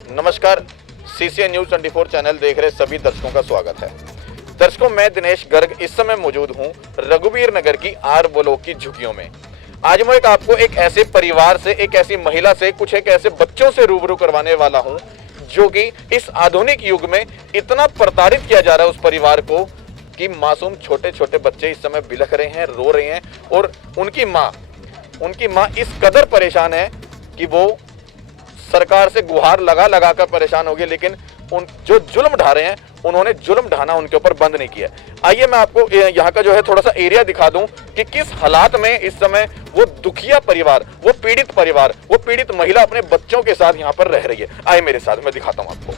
नमस्कार, CCN news 24 channel देख रहे सभी दर्शकों का स्वागत है। दर्शकों, मैं दिनेश गर्ग इस समय मौजूद हूं रघुवीर नगर की आर ब्लॉक की झुग्गियों में। आज मैं आपको एक ऐसे परिवार से, एक ऐसी महिला से, कुछ एक ऐसे बच्चों से रूबरू करवाने वाला हूं जो कि इस आधुनिक युग में इतना प्रताड़ित किया जा रहा है उस परिवार को कि मासूम छोटे छोटे बच्चे इस समय बिलख रहे हैं, रो रहे हैं और उनकी माँ इस कदर परेशान है कि वो सरकार से गुहार लगा कर परेशान हो गए, लेकिन उन जो जुल्म ढा रहे हैं उन्होंने जुल्म ढाना उनके ऊपर बंद नहीं किया। आइए मैं आपको यहाँ का जो है थोड़ा सा एरिया दिखा दूं कि किस हालात में इस समय वो दुखिया परिवार, वो पीड़ित महिला अपने बच्चों के साथ यहाँ पर रह रही है। आइए मेरे साथ, मैं दिखाता हूँ आपको।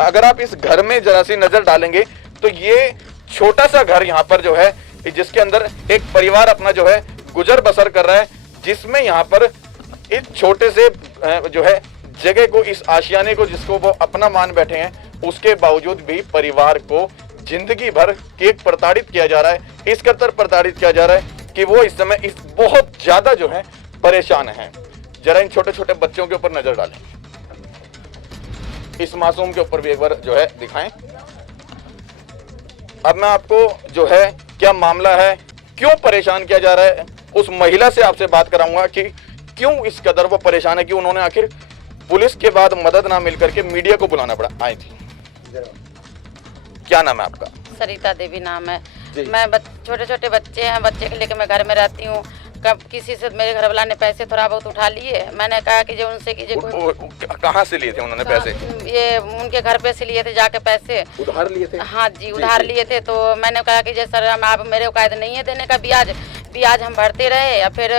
अगर आप इस घर में जरा सी नजर डालेंगे तो ये छोटा सा घर यहाँ पर जो है, जिसके अंदर एक परिवार अपना जो है गुजर बसर कर रहा है, जिसमें यहाँ पर इस छोटे से जो है जगह को, इस आशियाने को जिसको वो अपना मान बैठे हैं, उसके बावजूद भी परिवार को जिंदगी भर केक प्रताड़ित किया जा रहा है। इस कदर प्रताड़ित किया जा रहा है कि वो इस समय इस बहुत ज्यादा जो है परेशान हैं। जरा इन छोटे छोटे बच्चों के ऊपर नजर डालें, इस मासूम के ऊपर भी एक बार जो है दिखाएं। अब मैं आपको जो है क्या मामला है, क्यों परेशान किया जा रहा है, उस महिला से आपसे बात कराऊंगा कि क्यों इस कदर वो परेशान है कि उन्होंने आखिर पुलिस के बाद मदद ना मिलकर के मीडिया को बुलाना पड़ा। आई थी, क्या नाम है आपका? सरिता देवी नाम है। मैं छोटे छोटे बच्चे हैं, बच्चे के लेकर मैं घर में रहती हूँ। कब किसी से मेरे घर वाला ने पैसे थोड़ा बहुत उठा लिए, मैंने कहा कि जो उनसे कीजिए। कहाँ से लिए थे उन्होंने पैसे? ये उनके घर पे से लिए थे, जाके पैसे उधार लिए थे। हाँ जी, उधार लिए थे। तो मैंने कहा कि सर आप मेरे औकात नहीं है देने का ब्याज हम भरते रहे। या फिर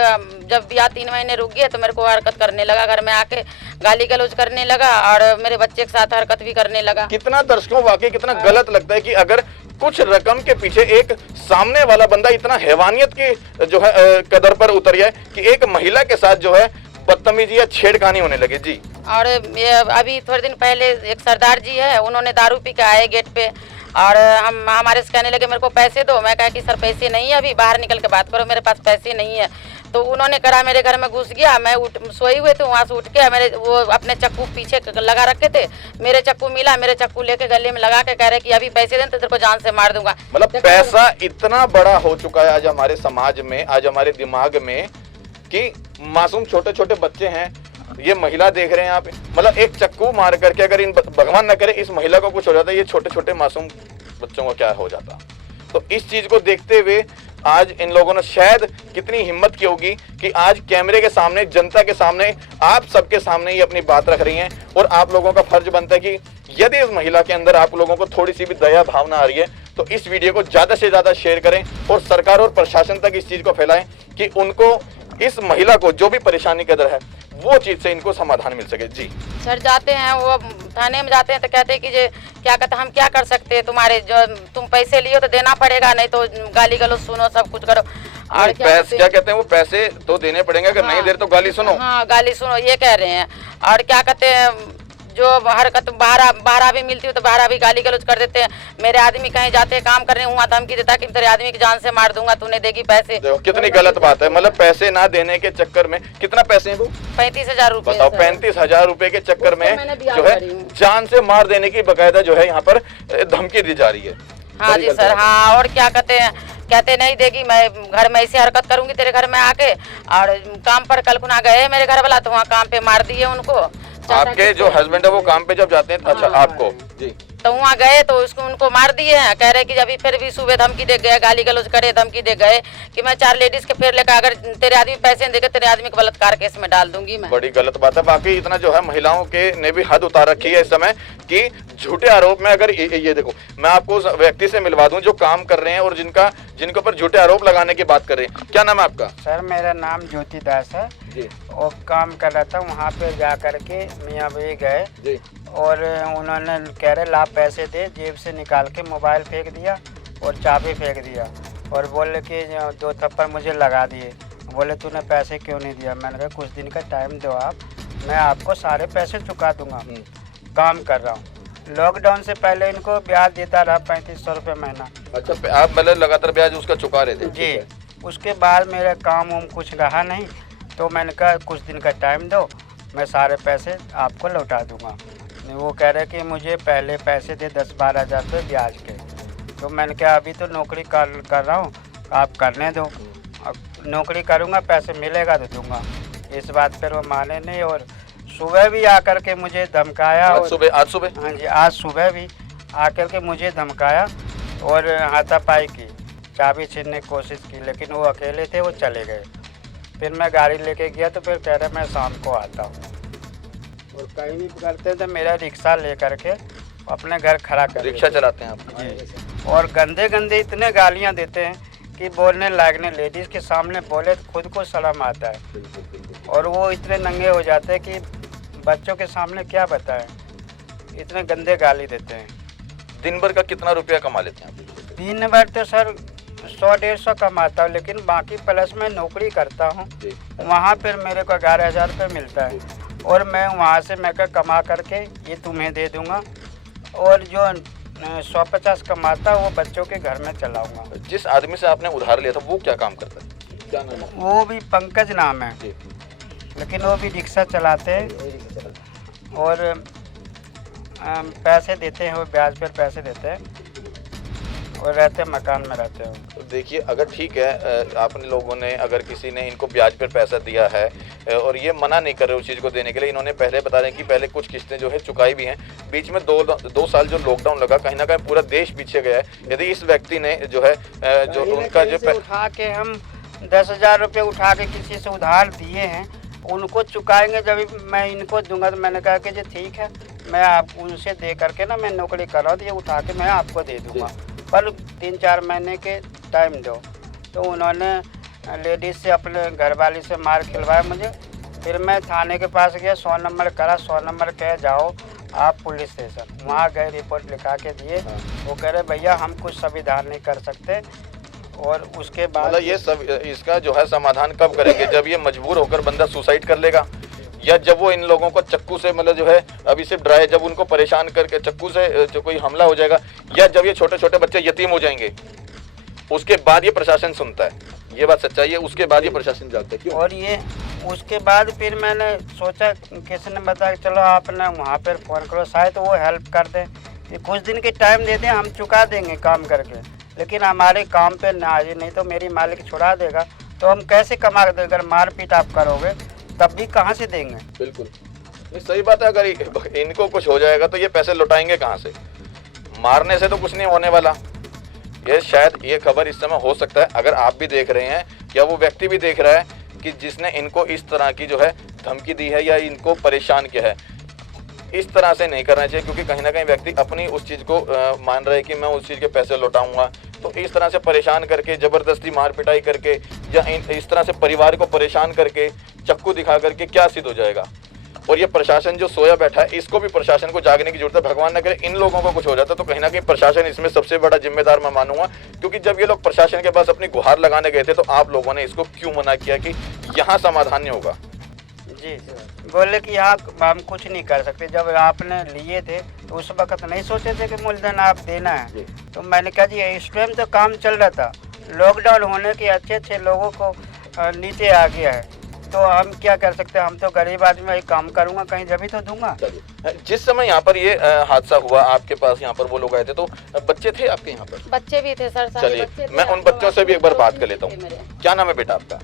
जब ब्याज 3 महीने रुक गए तो मेरे को हरकत करने लगा, घर में आके गाली गलौज करने लगा और मेरे बच्चे के साथ हरकत भी करने लगा। कितना दर्शकों वाकई कितना गलत लगता है कि अगर कुछ रकम के पीछे एक सामने वाला बंदा इतना हैवानियत की जो है कदर पर उतर जाए कि एक महिला के साथ जो है बदतमीजी या छेड़खानी होने लगे। जी, और ये अभी थोड़े दिन पहले एक सरदार जी है, उन्होंने दारू पी के आए गेट पे और हमारे से कहने लगे मेरे को पैसे दो। मैं कहा कि सर पैसे नहीं है, अभी बाहर निकल के बात करो, मेरे पास पैसे नहीं है। तो उन्होंने करा, मेरे घर में घुस गया। मैं सोई हुए थे, वहाँ से उठ के मेरे वो अपने चक्कू पीछे लगा रखे थे, मेरे चक्कू मिला, मेरे चक्कू लेके गले में लगा के कह रहे कि अभी पैसे दें तो तेरे को जान से मार दूंगा। मतलब पैसा इतना बड़ा हो चुका है आज हमारे समाज में, आज हमारे दिमाग में, कि मासूम छोटे छोटे बच्चे हैं, ये महिला देख रहे हैं आप, मतलब एक चक्कू मार करके अगर इन भगवान न करे इस महिला को कुछ हो जाता है, ये छोटे छोटे मासूम बच्चों को क्या हो जाता। तो इस चीज को देखते हुए आज इन लोगों ने शायद कितनी हिम्मत की होगी कि आज कैमरे के सामने, जनता के सामने, आप सबके सामने ये अपनी बात रख रही हैं। और आप लोगों का फर्ज बनता है कि यदि इस महिला के अंदर आप लोगों को थोड़ी सी भी दया भावना आ रही है तो इस वीडियो को ज्यादा से ज्यादा शेयर करें और सरकार और प्रशासन तक इस चीज को फैलाएं कि उनको, इस महिला को जो भी परेशानी कदर है वो चीज से इनको समाधान मिल सके। जी सर, जाते हैं वो थाने में जाते हैं तो कहते हैं कि जे क्या कहते हम क्या कर सकते हैं, तुम्हारे जो तुम पैसे लियो तो देना पड़ेगा, नहीं तो गाली गलौज सुनो, सब कुछ करो। और क्या कहते हैं वो, पैसे तो देने पड़ेंगे, अगर नहीं दे तो गाली सुनो। हाँ, गाली सुनो, ये कह रहे हैं। और क्या कहते हैं, जो हरकत बाहर भी मिलती हो तो बाहर भी गाली गलौज कर देते हैं। मेरे आदमी कहीं जाते हैं काम करने, वहाँ धमकी देता कि तेरे आदमी की जान से मार दूंगा, तूने देगी पैसे। कितनी गलत बात है, मतलब पैसे ना देने के चक्कर में, कितना पैसे हैं वो? 35,000 रुपए। बताओ, 35,000 रुपए के चक्कर में जो है जान से मार देने की बकायदा जो है यहाँ पर धमकी दी जा रही है। हाँ जी सर, हाँ। और क्या कहते हैं, कहते नहीं देगी, मैं घर में ऐसे हरकत करूंगी तेरे घर में आके। और काम पर कल कुना गए मेरे घर वाला, तो वहाँ काम पे मार दिए उनको। आपके जो हस्बैंड है वो काम पे जब जाते हैं, अच्छा आपको जी, तो वहाँ गए तो उनको मार दिए हैं। कह रहे कि अभी फिर भी सुबह धमकी दे गए, गाली गलौज करे, धमकी दे गए कि मैं 4 लेडीज के फेर लेकर अगर तेरे आदमी पैसे नहीं देगा तेरे आदमी को बलात्कार केस में डाल दूंगी मैं। बड़ी गलत बात है। बाकी इतना जो है महिलाओं के ने भी हद उतार रखी है इस समय कि झूठे आरोप में, अगर ये देखो, मैं आपको उस व्यक्ति से मिलवा दूं जो काम कर रहे हैं और जिनके ऊपर झूठे आरोप लगाने की बात कर रहे हैं। क्या नाम है आपका? सर, मेरा नाम ज्योति दास है जी। और काम कर रहा था, वहाँ पे जा करके मियाँ भाई गए जी और उन्होंने कह रहे ला पैसे दे, जेब से निकाल के मोबाइल फेंक दिया और चाबी फेंक दिया और बोले कि 2 थप्पड़ मुझे लगा दिए। बोले तूने पैसे क्यों नहीं दिया? मैंने कहा कुछ दिन का टाइम दो आप, मैं आपको सारे पैसे चुका दूंगा, काम कर रहा हूँ। लॉकडाउन से पहले इनको ब्याज देता रहा 3500 रुपये महीना। अच्छा, आप मतलब लगातार ब्याज उसका चुका रहे थे? जी। उसके बाद मेरा काम कुछ रहा नहीं, तो मैंने कहा कुछ दिन का टाइम दो, मैं सारे पैसे आपको लौटा दूंगा। वो कह रहे कि मुझे पहले पैसे दे 10-12 हज़ार रुपये ब्याज के। तो मैंने कहा अभी तो नौकरी कर रहा हूँ, आप करने दो, अब नौकरी करूँगा पैसे मिलेगा तो दूंगा। इस बात पर वो माने नहीं और सुबह भी आकर के मुझे धमकाया। आज सुबह हाँ जी, आज सुबह भी आकर के मुझे धमकाया और हाथापाई की, चाबी छीनने की कोशिश की, लेकिन वो अकेले थे, वो चले गए। फिर मैं गाड़ी लेके गया तो फिर कह रहे मैं शाम को आता हूँ। और कहीं भी करते तो मेरा रिक्शा लेकर के अपने घर खड़ा कर रिक्शा चलाते हैं आप? जी। और गंदे गंदे इतने गालियाँ देते हैं कि बोलने लायक नहीं। लेडीज़ के सामने बोले तो खुद को शर्म आता है और वो इतने नंगे हो जाते हैं कि बच्चों के सामने क्या बताएं, इतने गंदे गाली देते हैं। दिन भर का कितना रुपया कमा लेते हैं आप? दिन भर तो सर 100-150 कमाता हूँ, लेकिन बाकी प्लस मैं नौकरी करता हूँ, वहाँ पर मेरे को 11,000 रुपये मिलता है और मैं वहाँ से मैं कमा करके ये तुम्हें दे दूँगा और जो 150 कमाता वो बच्चों के घर में चलाऊँगा। जिस आदमी से आपने उधार लिया था वो क्या काम करता है, क्या नाम है? वो भी पंकज नाम है, लेकिन वो भी रिक्शा चलाते हैं और पैसे देते हैं, वो ब्याज पर पैसे देते हैं और रहते मकान में रहते हैं। तो देखिए, अगर ठीक है आपने लोगों ने अगर किसी ने इनको ब्याज पर पैसा दिया है और ये मना नहीं कर रहे उस चीज़ को देने के लिए, इन्होंने पहले बता रहे हैं कि पहले कुछ किस्तें जो है चुकाई भी हैं, बीच में दो साल जो लॉकडाउन लगा कहीं ना कहीं पूरा देश पीछे गया है। यदि इस व्यक्ति ने जो है जो उनका जो उठा के हम 10,000 रुपये उठा के किसी से उधार दिए हैं, उनको चुकाएंगे जब मैं इनको दूंगा। तो मैंने कहा कि जी ठीक है, मैं आप उनसे दे करके ना मैं नौकरी कर रहा हूँ तो ये उठा के मैं आपको दे दूंगा, पर 3-4 महीने के टाइम दो। तो उन्होंने लेडीज़ से अपने घरवाली से मार खिलवाया मुझे। फिर मैं थाने के पास गया, 100 नंबर करा, 100 नंबर कह जाओ आप पुलिस स्टेशन। वहाँ गए, रिपोर्ट लिखा के दिए। वो कह रहे भैया हम कुछ संविधान नहीं कर सकते। और उसके बाद मतलब ये सब इसका जो है समाधान कब करेंगे? जब ये मजबूर होकर बंदा सुसाइड कर लेगा, या जब वो इन लोगों को चक्कू से मतलब जो है अभी सिर्फ डराए, जब उनको परेशान करके चक्कू से जो कोई हमला हो जाएगा, या जब ये छोटे छोटे बच्चे यतीम हो जाएंगे, उसके बाद ये प्रशासन सुनता है। ये बात सच्चाई है, उसके बाद ये प्रशासन जागता है। क्यों? और ये उसके बाद फिर मैंने सोचा, किसी ने बताया चलो आपने वहाँ पर फ़ोन करो, शायद वो हेल्प कर दें, कि कुछ दिन के टाइम दे दें, हम चुका देंगे काम करके। लेकिन हमारे काम पे ना आए, नहीं तो मेरी मालिक छुड़ा देगा, तो हम कैसे कमा के देंगे? अगर मारपीट आप करोगे तब भी कहाँ से देंगे? बिल्कुल नहीं, सही बात है। अगर इनको कुछ हो जाएगा तो ये पैसे लौटाएंगे कहाँ से? मारने से तो कुछ नहीं होने वाला। ये शायद ये खबर इस समय हो सकता है, अगर आप भी देख रहे हैं या वो व्यक्ति भी देख रहा है कि जिसने इनको इस तरह की जो है धमकी दी है या इनको परेशान किया है, इस तरह से नहीं करना चाहिए, क्योंकि कहीं ना कहीं व्यक्ति अपनी उस चीज़ को मान रहा है कि मैं उस चीज़ के पैसे लौटाऊंगा। तो इस तरह से परेशान करके, ज़बरदस्ती मार पिटाई करके, या इस तरह से परिवार को परेशान करके, चक्कू दिखा करके क्या सिद्ध हो जाएगा? और ये प्रशासन जो सोया बैठा है, इसको भी प्रशासन को जागने की जरूरत है। भगवान न करे इन लोगों को कुछ हो जाता तो कहीं ना कहीं प्रशासन इसमें सबसे बड़ा जिम्मेदार मैं मानूंगा, क्योंकि जब ये लोग प्रशासन के पास अपनी गुहार लगाने गए थे तो आप लोगों ने इसको क्यों मना किया कि यहाँ समाधान नहीं होगा? जी, बोले कि यहाँ हम कुछ नहीं कर सकते। जब आपने लिए थे तो उस वक्त नहीं सोचे थे कि मूलधन आप देना है। तो मैंने कहा जी इस टाइम तो काम चल रहा था, लॉकडाउन होने के अच्छे लोगों को नीचे आ गया है, तो हम क्या कर सकते हैं? हम तो गरीब आदमी, वही काम करूँगा कहीं जब भी तो दूंगा। जिस समय यहाँ पर ये हादसा हुआ, आपके पास यहाँ पर वो लोग आए थे, तो बच्चे थे आपके यहाँ पर? बच्चे भी थे सर। चलिए मैं उन बच्चों से भी एक बार बात कर लेता हूँ। क्या नाम है बेटा आपका?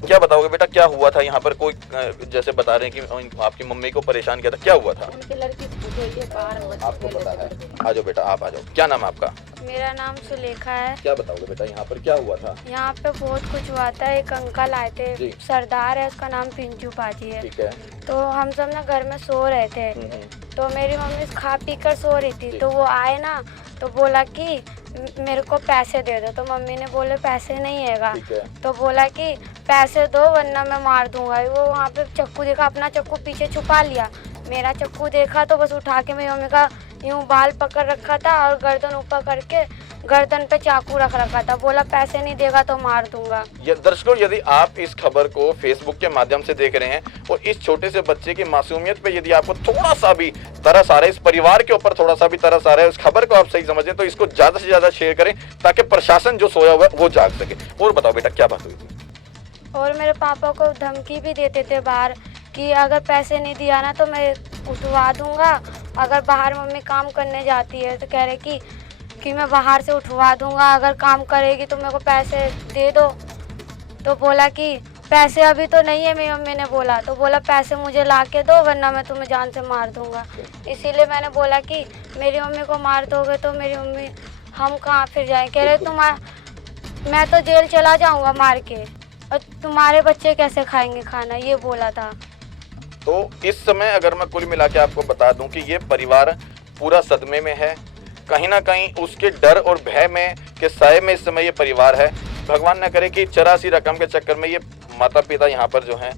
क्या बताओगे बेटा, क्या हुआ था यहाँ पर? कोई जैसे बता रहे हैं कि आपकी मम्मी को परेशान किया था, क्या हुआ था? उनकी लड़की आपको पता है? आ जाओ बेटा, आप आ जाओ। क्या नाम है आपका? मेरा नाम सुलेखा है। क्या बताओगे बेटा, यहाँ पर क्या हुआ था? यहाँ पे बहुत कुछ हुआ था। एक अंकल आए थे, सरदार है, उसका नाम पिंचू पाजी है। ठीक है। तो हम सब ना घर में सो रहे थे, तो मेरी मम्मी खा पी कर सो रही थी, तो वो आए ना, तो बोला कि मेरे को पैसे दे दो। तो मम्मी ने बोले पैसे नहीं हैगा, तो बोला कि पैसे दो वरना मैं मार दूंगा। वो वहाँ पे चक्कू देखा, अपना चक्कू पीछे छुपा लिया, मेरा चक्कू देखा तो बस उठा के मेरी मम्मी का यूँ बाल पकड़ रखा था और गर्दन ऊपर करके गर्दन पे चाकू रख रखा था। बोला पैसे नहीं देगा तो मार दूंगा। दर्शकों, यदि आप इस खबर को फेसबुक के माध्यम से देख रहे हैं और इस छोटे से बच्चे की मासूमियत पे यदि आपको थोड़ा सा भी तरस आ रहा है, इस परिवार के ऊपर थोड़ा सा भी तरस आ रहा है, उस खबर को आप सही समझें तो इसको ज्यादा से ज्यादा शेयर करें ताकि प्रशासन जो सोया हुआ है वो जाग सके। और बताओ बेटा, क्या बात हुई थी? और मेरे पापा को धमकी भी देते थे बाहर कि अगर पैसे नहीं दिया ना तो मैं उठवा दूंगा। अगर बाहर मम्मी काम करने जाती है तो कह रहे कि मैं बाहर से उठवा दूंगा, अगर काम करेगी तो मेरे को पैसे दे दो। तो बोला कि पैसे अभी तो नहीं है, मेरी मम्मी ने बोला। तो बोला पैसे मुझे ला के दो वरना मैं तुम्हें जान से मार दूंगा। इसीलिए मैंने बोला कि मेरी मम्मी को मार दोगे तो मेरी मम्मी हम कहाँ फिर जाएं। कह रहे मैं तो जेल चला जाऊंगा मार के, और तुम्हारे बच्चे कैसे खाएंगे खाना, ये बोला था। तो इस समय अगर मैं कुल मिला के आपको बता दूं कि ये परिवार पूरा सदमे में है, कहीं ना कहीं उसके डर और भय में के साए में इस समय ये परिवार है। भगवान न करे कि 84 रकम के चक्कर में ये माता पिता यहाँ पर जो हैं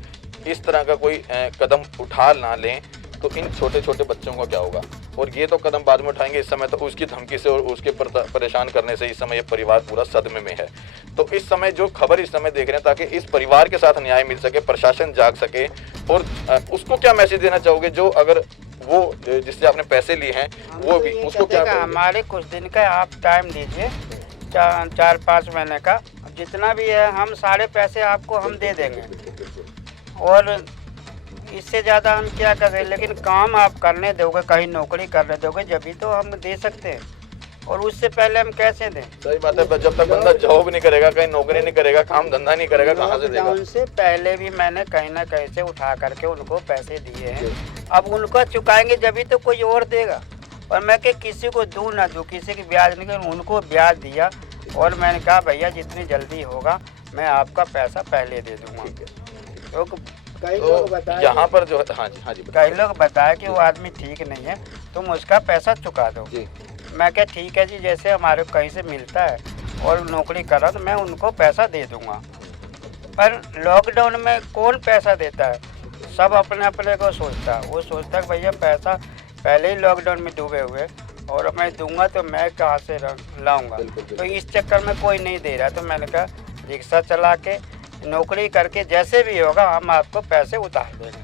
इस तरह का कोई कदम उठा ना लें, तो इन छोटे छोटे बच्चों का क्या होगा। और ये तो कदम बाद में उठाएंगे, इस समय तो उसकी धमकी से और उसके परेशान करने से इस समय ये परिवार पूरा सदमे में है। तो इस समय जो खबर इस समय देख रहे हैं, ताकि इस परिवार के साथ न्याय मिल सके, प्रशासन जाग सके, और उसको क्या मैसेज देना चाहोगे जो अगर वो जिससे आपने पैसे लिए हैं वो भी उसको क्या कहोगे? हमारे कुछ दिन का आप टाइम दीजिए, 4-5 महीने का, जितना भी है हम सारे पैसे आपको हम दे देंगे, और इससे ज़्यादा हम क्या कर रहे हैं। लेकिन काम आप करने दोगे, कहीं नौकरी करने दोगे जब भी तो हम दे सकते हैं, और उससे पहले हम कैसे दें। सही बात है, जब तक बंदा जॉब नहीं करेगा, कहीं नौकरी नहीं करेगा, काम धंधा नहीं करेगा, कहाँ से देगा। उनसे पहले भी मैंने कहीं ना कहीं से उठा करके उनको पैसे दिए हैं, अब उनको चुकाएंगे जब भी तो कोई और देगा। और मैं कि किसी को दूँ ना दूँ, किसी की ब्याज नहीं, उनको ब्याज दिया, और मैंने कहा भैया जितनी जल्दी होगा मैं आपका पैसा पहले दे दूँगा। तो कई लोग बताए यहाँ पर जो है, हाँ जी कई लोग बताए कि वो आदमी ठीक नहीं है, तुम उसका पैसा चुका दो जी। मैं क्या ठीक है जी, जैसे हमारे कहीं से मिलता है और नौकरी कर रहा तो मैं उनको पैसा दे दूंगा। पर लॉकडाउन में कौन पैसा देता है, सब अपने अपने को सोचता है। वो सोचता है भैया पैसा पहले ही लॉकडाउन में डूबे हुए, और मैं दूंगा तो मैं कहाँ से लाऊंगा। तो इस चक्कर में कोई नहीं दे रहा, तो मैंने कहा रिक्शा चला के नौकरी करके जैसे भी होगा हम आपको पैसे उतार देंगे।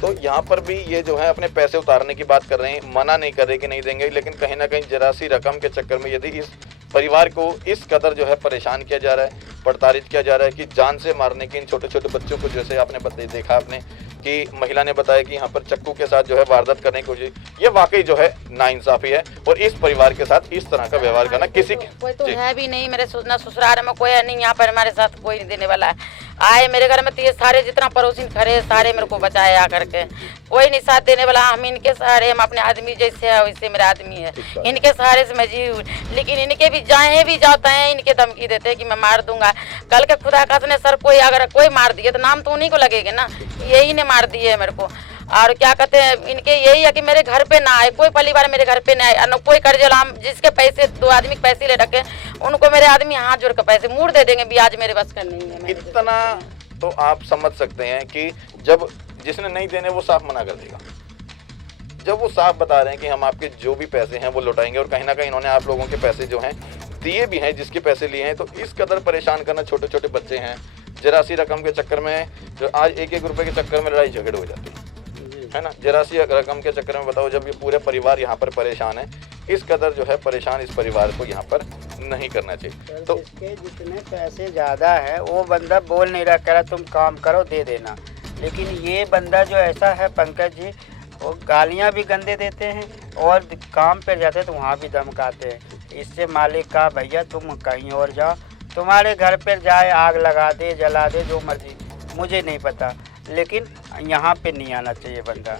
तो यहाँ पर भी ये जो है अपने पैसे उतारने की बात कर रहे हैं, मना नहीं कर रहे कि नहीं देंगे, लेकिन कहीं ना कहीं जरा सी रकम के चक्कर में यदि इस परिवार को इस कदर जो है परेशान किया जा रहा है, प्रताड़ित किया जा रहा है कि जान से मारने की इन छोटे छोटे बच्चों को, जैसे आपने देखा आपने कि महिला ने बताया कि यहाँ पर चक्कू के साथ जो है वारदात करने की कोशिश, ये वाकई जो है नाइंसाफी है। और इस परिवार के साथ इस तरह का व्यवहार करना किसी कोई तो है भी नहीं, मेरे ससुराल में कोई है नहीं, यहाँ पर हमारे साथ कोई नहीं देने वाला है। आए मेरे घर में तो ये सारे जितना पड़ोसी खड़े सारे मेरे को बचाए आ करके, कोई नहीं साथ देने वाला। हम इनके सहारे, हम अपने आदमी जैसे है वैसे मेरा आदमी है, इनके सहारे से मैं जी। लेकिन इनके भी जाते हैं, इनके धमकी देते हैं कि मैं मार दूंगा। कल के खुदा खासने सर कोई अगर कोई मार दिए तो नाम तो उन्हीं को लगेगा ना, यही ने मार दिए है मेरे को। और क्या कहते हैं, इनके यही है कि मेरे घर पे ना आए, कोई परिवार मेरे घर पे ना आए, न कोई कर्जे हम जिसके पैसे 2 आदमी पैसे ले रखे उनको मेरे आदमी हाथ जोड़ के पैसे मुड़ दे देंगे, ब्याज मेरे बस का नहीं है। इतना तो आप समझ सकते हैं कि जब जिसने नहीं देने वो साफ मना कर देगा, जब वो साफ बता रहे हैं कि हम आपके जो भी पैसे हैं वो लौटाएंगे, और कहीं ना कहीं इन्होंने आप लोगों के पैसे जो हैं दिए भी हैं, जिसके पैसे लिए हैं। तो इस कदर परेशान करना, छोटे छोटे बच्चे हैं, जरा सी रकम के चक्कर में जो आज 1-1 रुपए के चक्कर में लड़ाई झगड़े हो जाते हैं, है ना। जरा सी रकम के चक्कर में बताओ, जब ये पूरे परिवार यहाँ पर परेशान है, इस कदर जो है परेशान इस परिवार को यहाँ पर नहीं करना चाहिए। तो इसके जितने पैसे ज़्यादा है वो बंदा बोल नहीं रहा, कह रहा तुम काम करो दे देना। लेकिन ये बंदा जो ऐसा है पंकज जी, वो गालियाँ भी गंदे देते हैं, और काम पे जाते हैं तो वहाँ भी धमकाते हैं। इससे मालिक का भैया तुम कहीं और जाओ, तुम्हारे घर पर जाए आग लगा दे, जला दे, जो मर्जी, मुझे नहीं पता, लेकिन यहाँ पे नहीं आना चाहिए बंदा।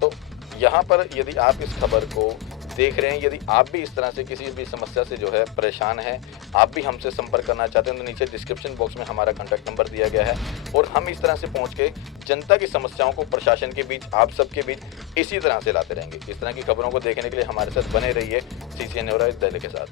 तो यहाँ पर यदि आप इस खबर को देख रहे हैं, यदि आप भी इस तरह से किसी भी समस्या से जो है परेशान हैं, आप भी हमसे संपर्क करना चाहते हैं, तो नीचे डिस्क्रिप्शन बॉक्स में हमारा कॉन्टैक्ट नंबर दिया गया है, और हम इस तरह से पहुंच के जनता की समस्याओं को प्रशासन के बीच, आप सबके बीच इसी तरह से लाते रहेंगे। इस तरह की खबरों को देखने के लिए हमारे साथ बने रहिए CCN न्यूज़ दिल्ली के साथ।